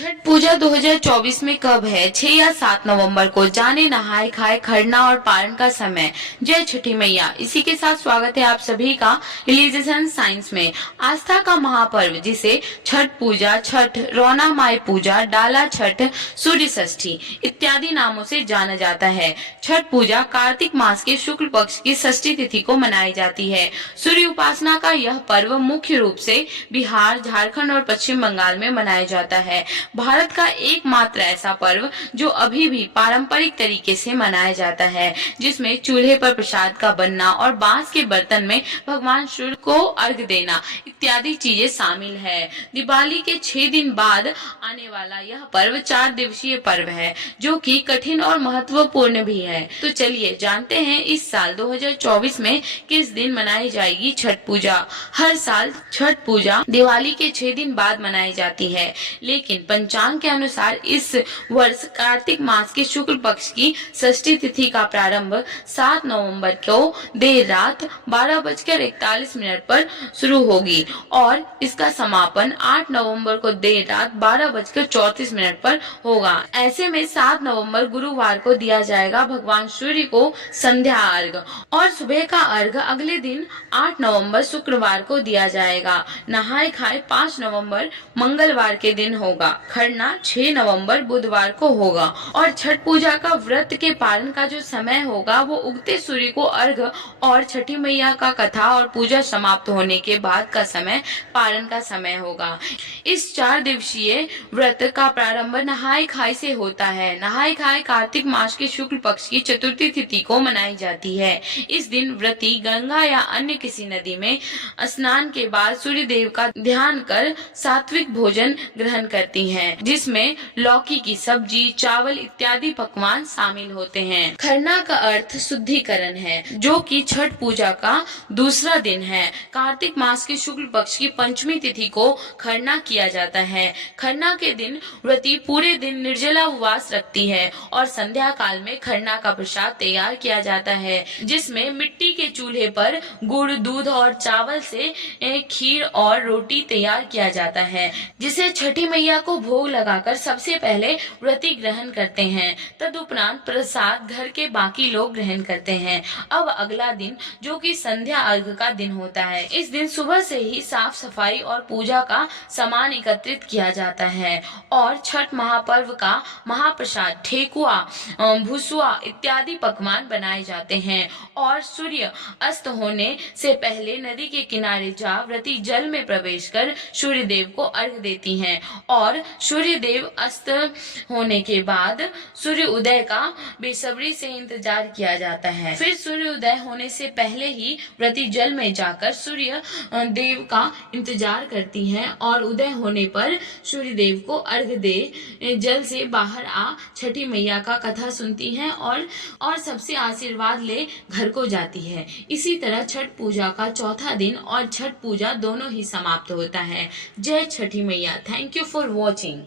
छठ पूजा 2024 में कब है? 6 या 7 नवंबर को। जाने नहाए खाए खरना और पारण का समय। जय छठी मैया। इसी के साथ स्वागत है आप सभी का रिलीजियन साइंस में। आस्था का महापर्व जिसे छठ पूजा, छठ, रौना माई पूजा, डाला छठ, सूर्य षष्ठी इत्यादि नामों से जाना जाता है। छठ पूजा कार्तिक मास के शुक्ल पक्ष की षष्ठी तिथि को मनाई जाती है। सूर्य उपासना का यह पर्व मुख्य रूप से बिहार, झारखंड और पश्चिम बंगाल में मनाया जाता है। भारत का एकमात्र ऐसा पर्व जो अभी भी पारंपरिक तरीके से मनाया जाता है, जिसमें चूल्हे पर प्रसाद का बनना और बांस के बर्तन में भगवान सूर्य को अर्घ देना इत्यादि चीजें शामिल है। दिवाली के 6 दिन बाद आने वाला यह पर्व 4 दिवसीय पर्व है, जो कि कठिन और महत्वपूर्ण भी है। तो चलिए जानते हैं इस साल 2024 में किस दिन मनाई जाएगी छठ पूजा। हर साल छठ पूजा दिवाली के 6 दिन बाद मनाई जाती है, लेकिन पंचांग के अनुसार इस वर्ष कार्तिक मास के शुक्ल पक्ष की षष्ठी तिथि का प्रारंभ 7 नवंबर को देर रात 12:41 पर शुरू होगी और इसका समापन 8 नवंबर को देर रात 12:34 पर होगा। ऐसे में 7 नवंबर गुरुवार को दिया जाएगा भगवान सूर्य को संध्या अर्घ और सुबह का अर्घ अगले दिन 8 नवंबर शुक्रवार को दिया जाएगा। नहाए खाए 5 नवंबर मंगलवार के दिन होगा। खरना 6 नवंबर बुधवार को होगा और छठ पूजा का व्रत के पारण का जो समय होगा वो उगते सूर्य को अर्घ और छठी मैया का कथा और पूजा समाप्त होने के बाद का समय पारण का समय होगा। इस 4 दिवसीय व्रत का प्रारंभ नहाए खाए से होता है। नहाए खाए कार्तिक मास के शुक्ल पक्ष की चतुर्थी तिथि को मनाई जाती है। इस दिन व्रती गंगा या अन्य किसी नदी में स्नान के बाद सूर्य देव का ध्यान कर सात्विक भोजन ग्रहण करती हैं, जिसमें लौकी की सब्जी, चावल इत्यादि पकवान शामिल होते हैं। खरना का अर्थ शुद्धिकरण है, जो कि छठ पूजा का दूसरा दिन है। कार्तिक मास के शुक्ल पक्ष की पंचमी तिथि को खरना किया जाता है। खरना के दिन व्रती पूरे दिन निर्जला उपवास रखती है और संध्या काल में खरना का प्रसाद तैयार किया जाता है, जिसमें मिट्टी के चूल्हे पर गुड़, दूध और चावल से खीर और रोटी तैयार किया जाता है, जिसे छठी मैया को भोग लगाकर सबसे पहले व्रती ग्रहण करते हैं। तदुपरांत प्रसाद घर के बाकी लोग ग्रहण करते हैं। अब अगला दिन जो कि संध्या अर्घ का दिन होता है। इस दिन सुबह से ही साफ सफाई और पूजा का सामान एकत्रित किया जाता है और छठ महापर्व का महाप्रसाद ठेकुआ, भुसुआ इत्यादि पकवान बनाए जाते हैं और सूर्य अस्त होने से पहले नदी के किनारे जा व्रती जल में प्रवेश कर सूर्य देव को अर्घ देती हैं और सूर्य देव अस्त होने के बाद सूर्य उदय का बेसब्री से इंतजार किया जाता है। फिर सूर्य उदय होने से पहले ही व्रती जल में जाकर सूर्य देव का इंतजार करती हैं और उदय होने पर सूर्य देव को अर्घ दे जल से बाहर आ छठी मैया का कथा सुनती हैं और सबसे आशीर्वाद ले घर को जाती है। इसी तरह छठ पूजा का चौथा दिन और छठ पूजा दोनों ही समाप्त होता है। जय छठी मैया। Thank you for watching.